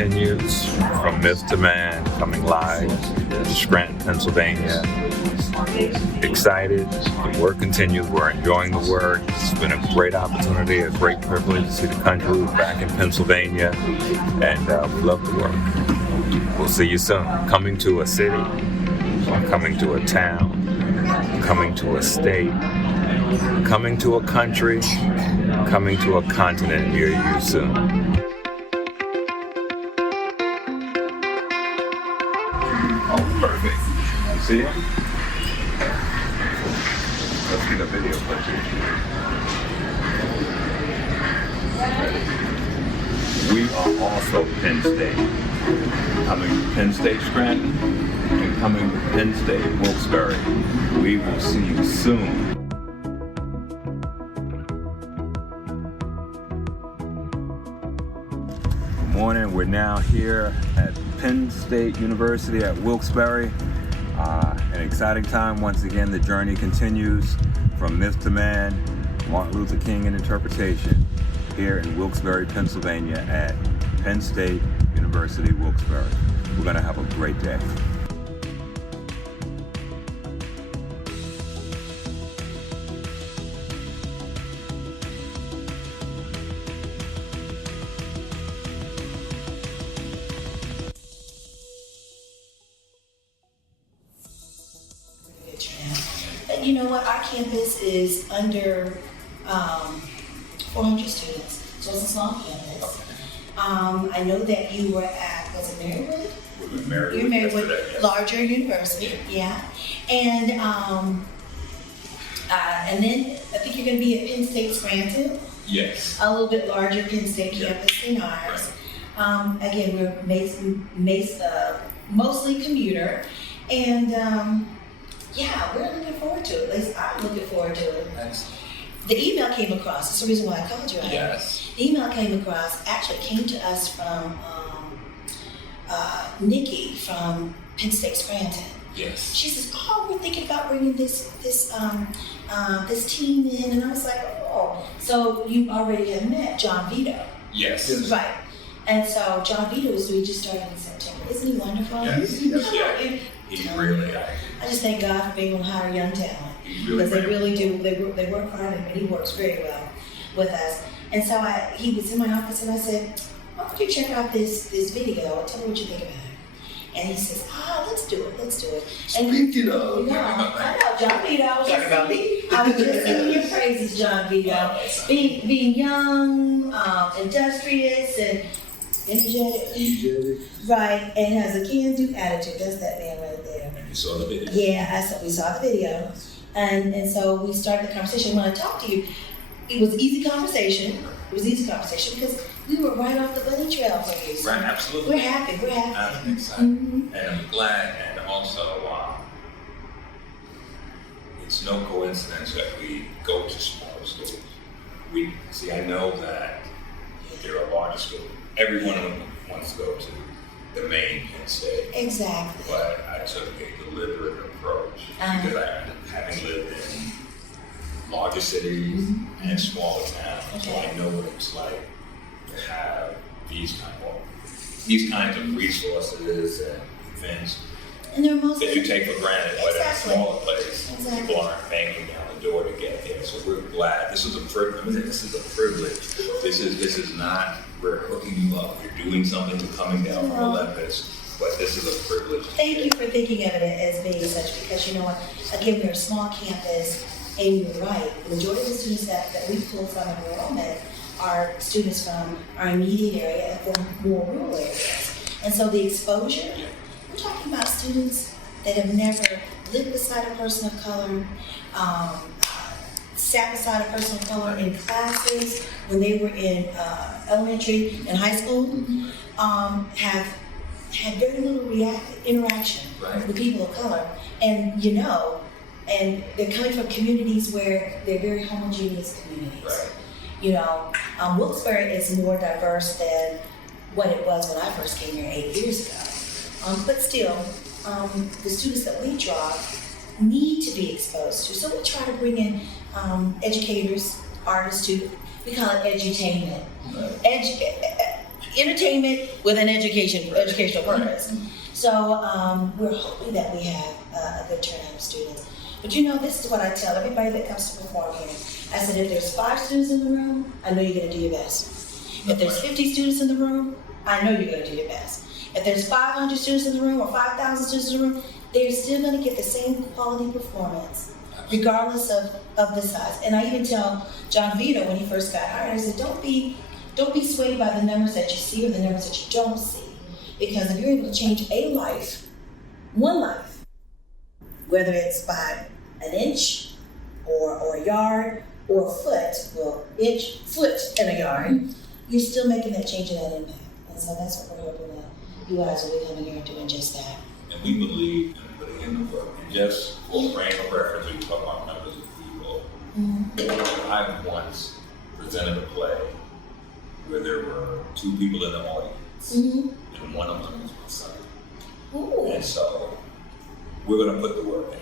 continues from myth to man, coming live to Scranton, Pennsylvania. Excited, the work continues, we're enjoying the work. It's been a great opportunity, a great privilege to see the country back in Pennsylvania, and we love the work. We'll see you soon. Coming to a city, coming to a town, coming to a state, coming to a country, coming to a continent near you soon. Oh, perfect. You see it? Let's get a video footage. We are also Penn State. Coming to Penn State Scranton and coming to Penn State Wilkes-Barre. We will see you soon. Good morning. We're now here at Penn State University at Wilkes-Barre. An exciting time. Once again, the journey continues from myth to man, Martin Luther King and interpretation, here in Wilkes-Barre, Pennsylvania at Penn State University, Wilkes-Barre. We're going to have a great day. But you know what? Our campus is under 400 students, so it's a small campus. I know that you were at, was it Marywood? You're Marywood, larger university, yeah. And then I think you're going to be at Penn State Scranton. Yes. A little bit larger Penn State campus than ours. Again, we're mostly commuter, and yeah, we're looking forward to it. At least I'm looking forward to it. Nice. The email came across. That's the reason why I called you. Yes. The email came across. Actually, came to us from Nikki from Penn State Scranton. Yes. She says, "Oh, we're thinking about bringing this team in," and I was like, "Oh." So you already have met John Vito. Yes. Right. And so John Vito we just started in September. Isn't he wonderful? Yes. Yeah. He really. I just thank God for being able to hire young talent, because they really do. They work hard, and he works very well with us. And so he was in my office, and I said, "Why don't you check out this video and tell me what you think about it?" And he says, let's do it. And Speaking of, I know John Vito. I was just singing your praises, John Vito. Being young, industrious, and energetic. Right, and has a can-do attitude. That's that man right there. You saw the video. Yeah, we saw the video, and so we started the conversation. When I talked to you, it was easy conversation. Because we were right off the bunny trail for you. Right, absolutely. We're happy. I'm excited, and I'm glad, and also it's no coincidence that we go to smaller schools. I know that there are larger schools. Everyone wants to go to the main Penn State. Exactly. But I took a deliberate approach because having lived in larger cities and smaller towns, so I know what it's like to have these kinds of resources and events and they're mostly that you take for granted. But in a Exactly. smaller place, people aren't banging down the door to get there. So we're glad. This is a privilege. This is not, we're hooking you up. You're doing something to coming down from Olympus. But this is a privilege. Thank you for thinking of it as being such, because you know what? Again, we're a small campus, and you're right. The majority of the students that we pull from enrollment are students from our immediate area and from more rural areas. And so the exposure, we're talking about students that have never lived beside a person of color, sat beside a person of color in classes when they were in elementary and high school, have had very little interaction with people of color. And and they're coming from communities where they're very homogeneous communities. Right. Wilkes-Barre is more diverse than what it was when I first came here 8 years ago. But still, the students that we draw need to be exposed to. So we try to bring in educators, artists, we call it edutainment. entertainment with an educational purpose. So we're hoping that we have a good turnout of students. But you know, this is what I tell everybody that comes to perform here. I said, if there's 5 students in the room, I know you're going to do your best. If there's 50 students in the room, I know you're going to do your best. If there's 500 students in the room or 5,000 students in the room, they're still going to get the same quality performance, regardless of the size. And I even tell John Vito when he first got hired, I said, don't be swayed by the numbers that you see or the numbers that you don't see. Because if you're able to change a life, one life, whether it's by an inch or a yard or a foot, well, inch, foot, and a yard, you're still making that change and that impact. And so that's what we're hoping that you guys will be coming here and doing just that. And we believe in putting in the work. And just for frame of reference, we talk about numbers of people. Mm-hmm. I once presented a play where there were 2 people in the audience, mm-hmm. and one of them was my son. Ooh. And so we're going to put the work in.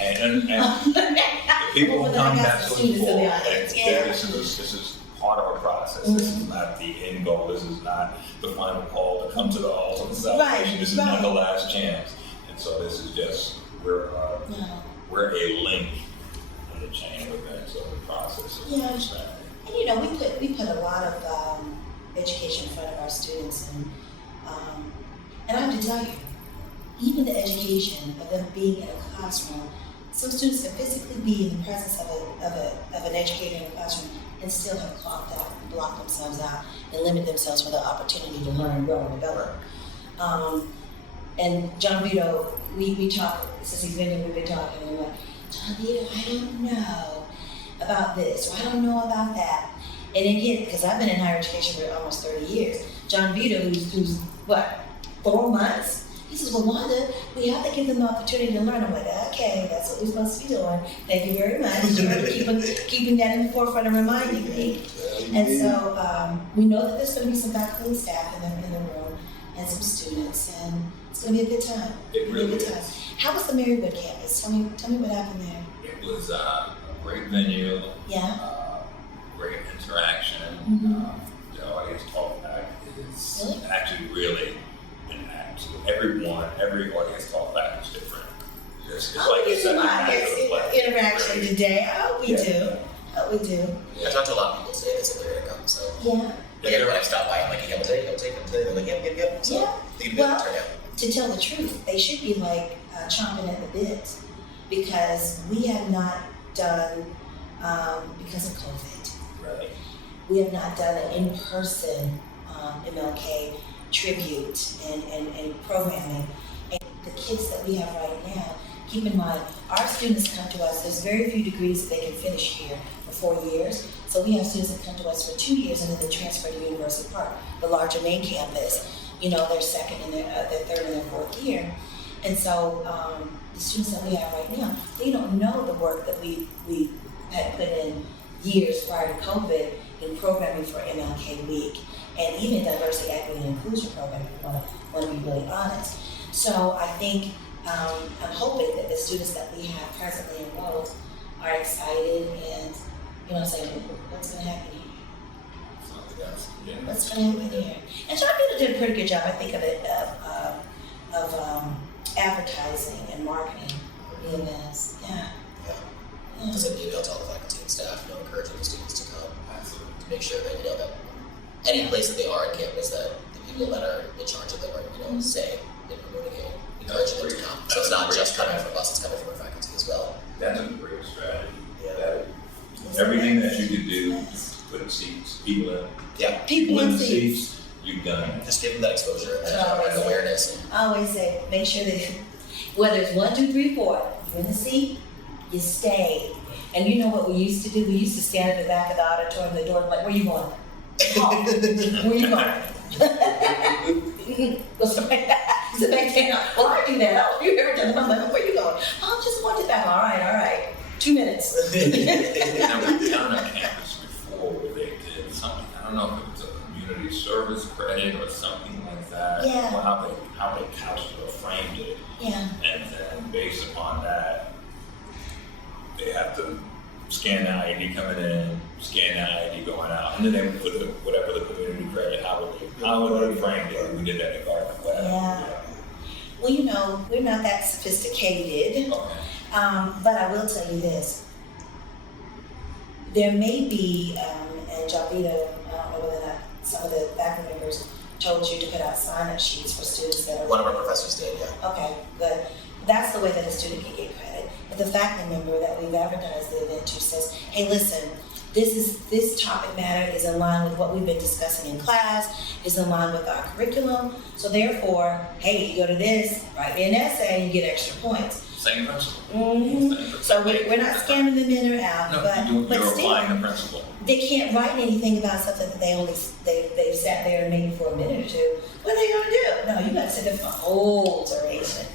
And the people who come, that's what it's for. This is part of a process. Mm-hmm. This is not the end goal. This is not the final call to come to the ultimate salvation. Right. This is not the last chance. And so this is just, we're a link in the chain of events of the process of understanding. And you know, we put a lot of education in front of our students, and I have to tell you, even the education of them being in a classroom, some students can physically be in the presence of an educator in a classroom and still have clocked out, blocked themselves out, and limit themselves for the opportunity to learn, grow, and develop. And John Vito, we talk, since he's been here, we've been talking, and we're like, John Vito, I don't know about this, or I don't know about that. And again, because I've been in higher education for almost 30 years, John Vito, who's what, 4 months? He says, well, Wanda, we have to give them the opportunity to learn. I'm like, okay, that's what we're supposed to be doing. Thank you very much for keeping that in the forefront and reminding me. And so we know that there's going to be some faculty and staff in the room and some students, and it's going to be a good time. It really is. How was the Marywood campus? Tell me what happened there. It was a great venue. Yeah. Great interaction. Mm-hmm. The audience talk back is actually really every audience talk back is different. It's like it's an interaction today. We do. I talked to a lot of people today that said they're going to come, so. Yeah. Like everyone I stopped by, I'm like, he'll take them today. They're like, yep. So, well, to tell the truth, they should be like chomping at the bit, because we have not done, because of COVID, right. We have not done an in-person MLK tribute and programming. And the kids that we have right now, keep in mind, our students come to us, there's very few degrees that they can finish here for 4 years. So we have students that come to us for 2 years and then they transfer to University Park, the larger main campus. You know, their second and their third and their 4th year. And so the students that we have right now, they don't know the work that we had put in years prior to COVID in programming for MLK Week, and even diversity, equity, and inclusion program, if you want to be really honest. So I think, I'm hoping that the students that we have presently enrolled are excited and, you know, saying, what's going to happen here? What's going to happen here? And John Vito did a pretty good job, I think, of advertising and marketing the events. Yeah. Just an email to all the faculty and staff, you know, encouraging the students to come, to make sure that, you know, that any place that they are on campus, that the people that are in charge of them are, you know, saying and promoting it, encouraging them to come. So it's not just coming from us, it's coming from our faculty as well. That's a great strategy. Yeah. Everything that you can do, put seats, people in. Yeah. People in seats. You've done it. Just give them that exposure and awareness. I always say, make sure that whether it's 1, 2, 3, 4, you're in the seat, you stay. And you know what we used to do? We used to stand at the back of the auditorium, the door, like, where you going? Oh, where you going? So back then, well, I do that. Oh, you ever done that? I'm like, where you going? Oh, I'm just going to back. All right. 2 minutes. Now, we've done a campus before where they did something. I don't know if it was a community service credit or something like that. Yeah. Or how they couched it or framed it. Yeah. And then based upon that, they have to scan the ID coming in, scan the ID going out, and then they put whatever the community credit, how would they framed it. We did that in Garden, whatever. Yeah. Well, you know, we're not that sophisticated, Okay. but I will tell you this. There may be, and Javita, I don't know whether or not some of the faculty members told you to put out sign-up sheets for students that are. One of our professors did, yeah. Okay, good. That's the way that a student can get credit. But the faculty member that we've advertised the event to says, hey, listen, this topic matter is in line with what we've been discussing in class, is in line with our curriculum. So therefore, hey, you go to this, write me an essay, and you get extra points. Same principle. Mm-hmm. So we're not scamming them in or out, No, but you're still, applying the principle. they can't write anything about something that they've sat there maybe for a minute or two. What are they gonna do? No, you gotta sit there for a whole duration.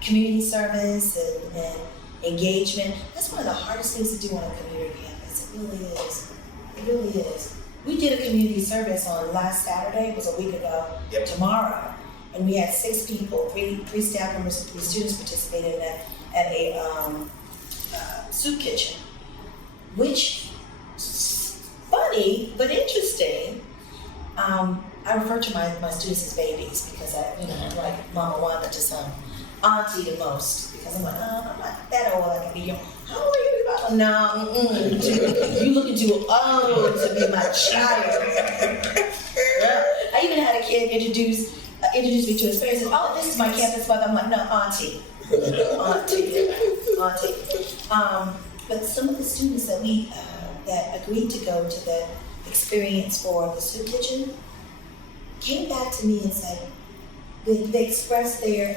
Community service and engagement, that's one of the hardest things to do on a community campus. It really is. It really is. We did a community service on last Saturday, it was a week ago, Yep. tomorrow. And we had 6 people, three staff members and 3 students participated in that at a soup kitchen, which funny but interesting. I refer to my students as babies because I'm like Mama Wanda to some, auntie the most, because I'm like, I'm not that old, I can be young. How old are you? No, you looking too old to be my child. Yeah. I even had a kid introduce me to his parents and said, oh, this is my campus mother. I'm like, no, auntie. Auntie. But some of the students that that agreed to go to the experience for the soup kitchen came back to me and said, they expressed their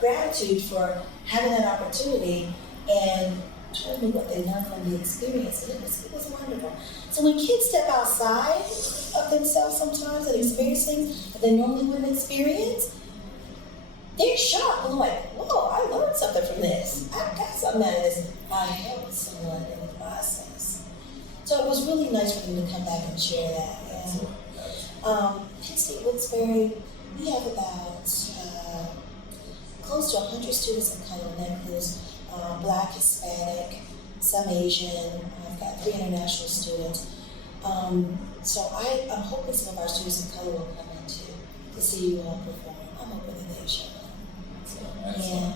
gratitude for having that opportunity and told me what they learned from the experience, and it was wonderful. So when kids step outside of themselves sometimes and experience things that they normally wouldn't experience, they're shocked and like, whoa, I learned something from this. I got something out of this. I helped someone in the process. So it was really nice for them to come back and share that. Yeah. PSU-Wilkes-Barre, we have about close to 100 students in color, and that includes Black, Hispanic, some Asian. I've got 3 international students. So I'm hoping some of our students of color will come in too to see you all perform. I'm hoping that they show up. So, yeah.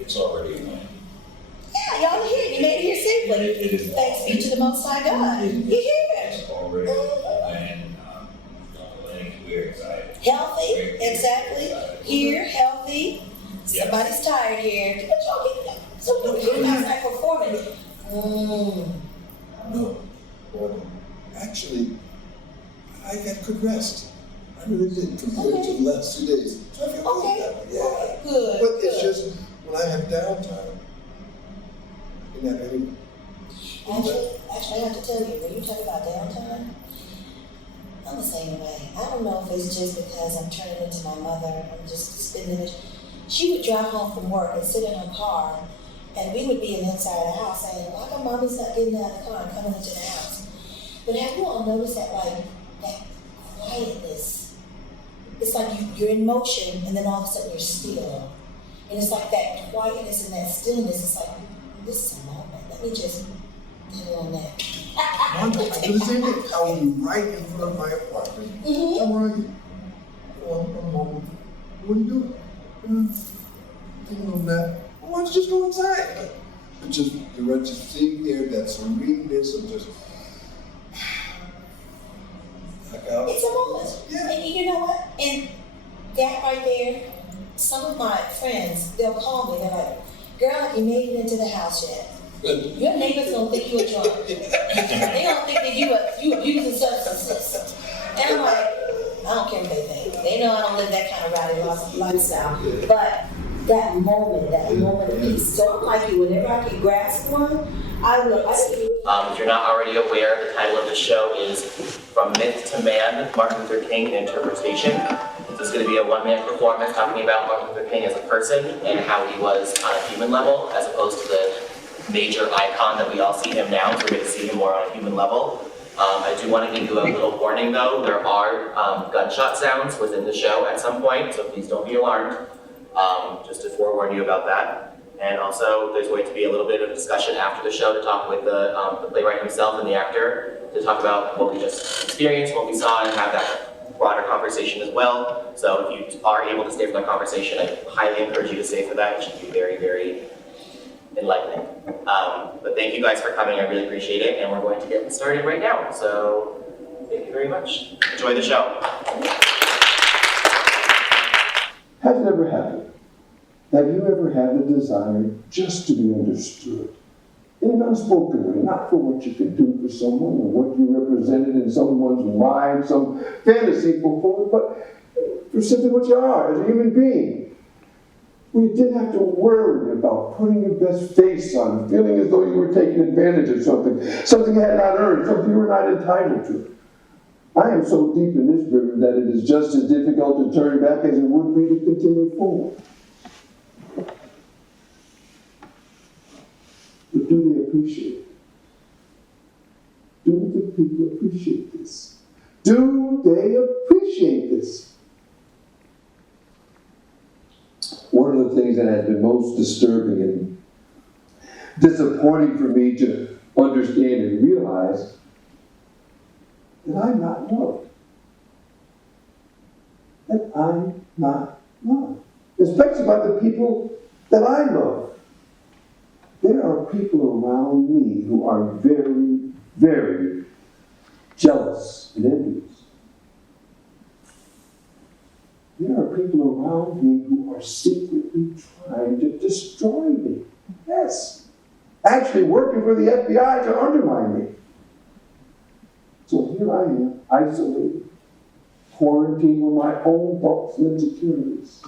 It's already in. Yeah, y'all are here. You made it here safely. It is. Thanks be to the Most High God. You're here. It's already and we're excited. Healthy, We're exactly. excited. Here, healthy. Yes. Somebody's tired here. But y'all get so you're outside performing. No. Well, actually, I got good rest. I really did compared to the last 2 days. So I feel Okay. good about it. Yeah. Good. But it's good. just when I have downtime, you know, anyway. Actually, I have to tell you, when you talk about downtime, I'm the same way. I don't know if it's just because I'm turning into my mother. I'm just spending it. She would drive home from work and sit in her car, and we would be in the inside of the house saying, why come mommy's not getting out of the car and coming into the house? But have you all noticed that, like, that quietness? It's like you're in motion, and then all of a sudden you're still. And it's like that quietness and that stillness. It's like, this is a moment. Let me just get on that. I do the same thing. I will be right in front of my apartment. Mm-hmm. How are you? Oh, I'm home. What are you doing? Thinking on that. Well, why don't you just go inside? But just sitting there, that sereneness of just like out. It's a moment. Yeah. And you know what? And that right there, some of my friends, they'll call me. They're like, girl, you made it into the house yet? Your neighbors gonna think you a drunk. They gonna think that you abusing substances. And I'm like, I don't care what they think. They know I don't live that kind of rowdy lifestyle. But that moment of peace. So I'm like you, whenever I can grasp one, I will. If you're not already aware, the title of the show is From Myth to Man, Martin Luther King in Interpretation. This is going to be a one-man performance talking about Martin Luther King as a person and how he was on a human level as opposed to the major icon that we all see him now. So we're going to see him more on a human level. I do want to give you a little warning though. There are gunshot sounds within the show at some point, so please don't be alarmed. just to forewarn you about that. And also, there's going to be a little bit of discussion after the show to talk with the playwright himself and the actor to talk about what we just experienced, what we saw, and have that broader conversation as well. So if you are able to stay for that conversation, I highly encourage you to stay for that. It should be very, very enlightening. But thank you guys for coming. I really appreciate it. And we're going to get started right now. So thank you very much. Enjoy the show. Has it ever happened? Have you ever had the desire just to be understood? In an unspoken way, not for what you could do for someone or what you represented in someone's mind, some fantasy fulfillment, but for simply what you are as a human being. Where you didn't have to worry about putting your best face on, feeling as though you were taking advantage of something you had not earned, something you were not entitled to. I am so deep in this river that it is just as difficult to turn back as it would be to continue forward. But do they appreciate it? Do the people appreciate this? Do they appreciate this? One of the things that has been most disturbing and disappointing for me to understand and realize that I'm not loved. That I'm not loved. Especially by the people that I love. There are people around me who are very, very jealous and envious. There are people around me who are secretly trying to destroy me. Yes. Actually working for the FBI to undermine me. So here I am, isolated, quarantined with my own thoughts and insecurities,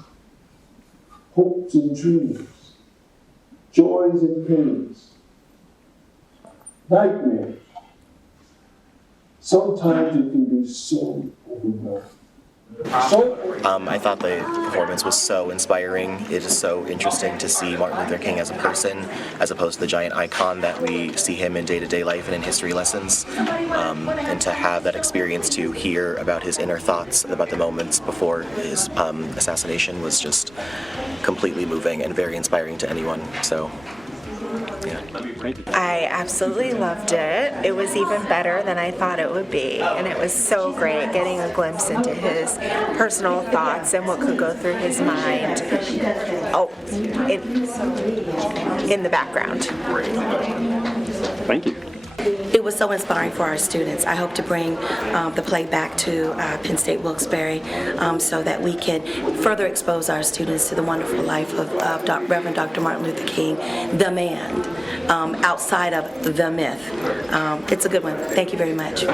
hopes and dreams, joys and pains, nightmares. Sometimes it can be so overwhelming. I thought the performance was so inspiring. It is so interesting to see Martin Luther King as a person, as opposed to the giant icon that we see him in day-to-day life and in history lessons. And to have that experience to hear about his inner thoughts, about the moments before his assassination was just completely moving and very inspiring to anyone. So, yeah. I absolutely loved it. It was even better than I thought it would be, and it was so great getting a glimpse into his personal thoughts and what could go through his mind. In the background. Thank you. It was so inspiring for our students. I hope to bring the play back to Penn State Wilkes-Barre so that we can further expose our students to the wonderful life of Reverend Dr. Martin Luther King, the man, outside of the myth. It's a good one. Thank you very much.